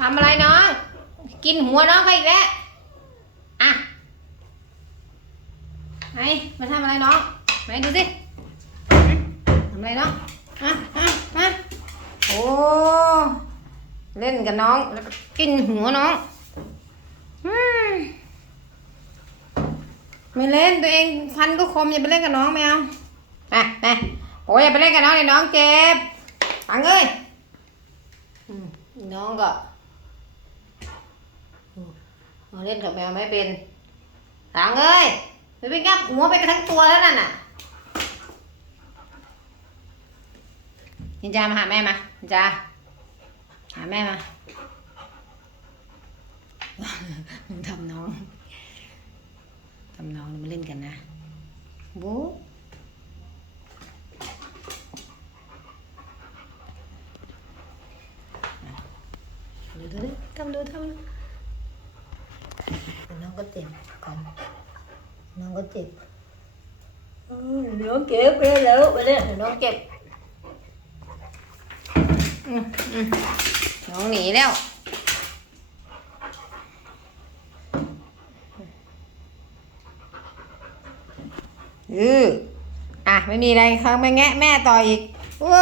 ทำอะไรน้อง กินหัวน้องเขาอีกแล้ว อะ ไหนมาทำอะไรน้อง ไหนดูสิทำอะไรน้องอะอะอะโอ้ เล่นกับน้อง แล้วก็กินหัวน้องไม่เล่นตัวเองฟันก็คมอย่าไปเล่นกับน้องไม่เอาอะนะโอ้ยอย่าไปเล่นกับน้องเดี๋ยน้องเจ็บตังเอ้ยน้องก็ เล่นกับแมวไม่เป็นตังเอ้ยไปไปงับหัวไปกระทั้งตัวแล้วนั่นน่ะนินจามาหาแม่มานินจาหาแม่มามึงทำน้องทำน้องมาเล่นกันนะบูดูดูดิทำดูทำดู น้องก็เจ็บก่อนน้องก็เจ็บอน้องเจ็บไปแล้วไปเลยน้องเจ็บน้องหนีแล้วอืออะ ไม่มีอะไรเขาไม่แงะแม่ต่ออีกอ้